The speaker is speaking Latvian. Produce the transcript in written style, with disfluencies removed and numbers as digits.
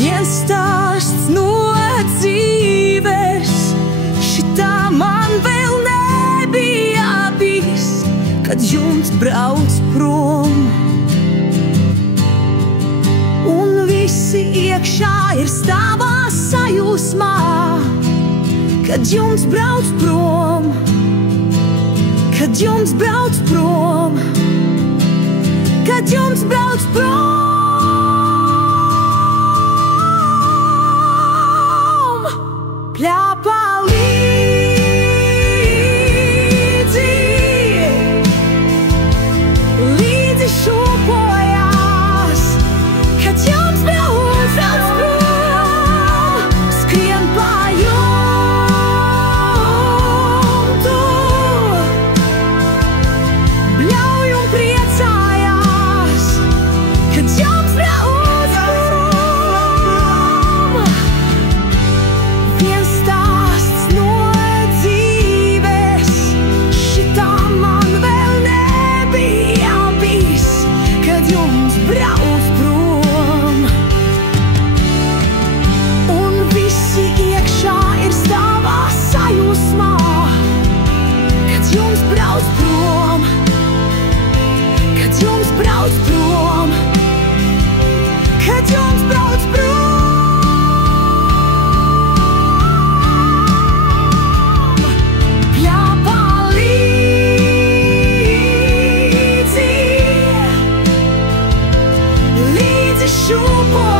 Viens stāsts no dzīves, šitā man vēl nebija bijis, kad jums brauc prom. Un visi iekšā ir stāvā sajūsmā, kad jums brauc prom, kad jums brauc prom, kad jums brauc prom. Pļāpā līdzi šūpojās, kad jums brauc prom, skrien pa jumtu, bļauj un priecājās, kad jums brauc prom. Viens stāsts no dzīves, šitā man vēl nebija bijis, kad jums brauc prom. Un visi iekšā ir stāvā sajūsmā, kad jums brauc prom, kad jums brauc prom, kad jums brauc prom. Pļāpā līdzi šūpojās.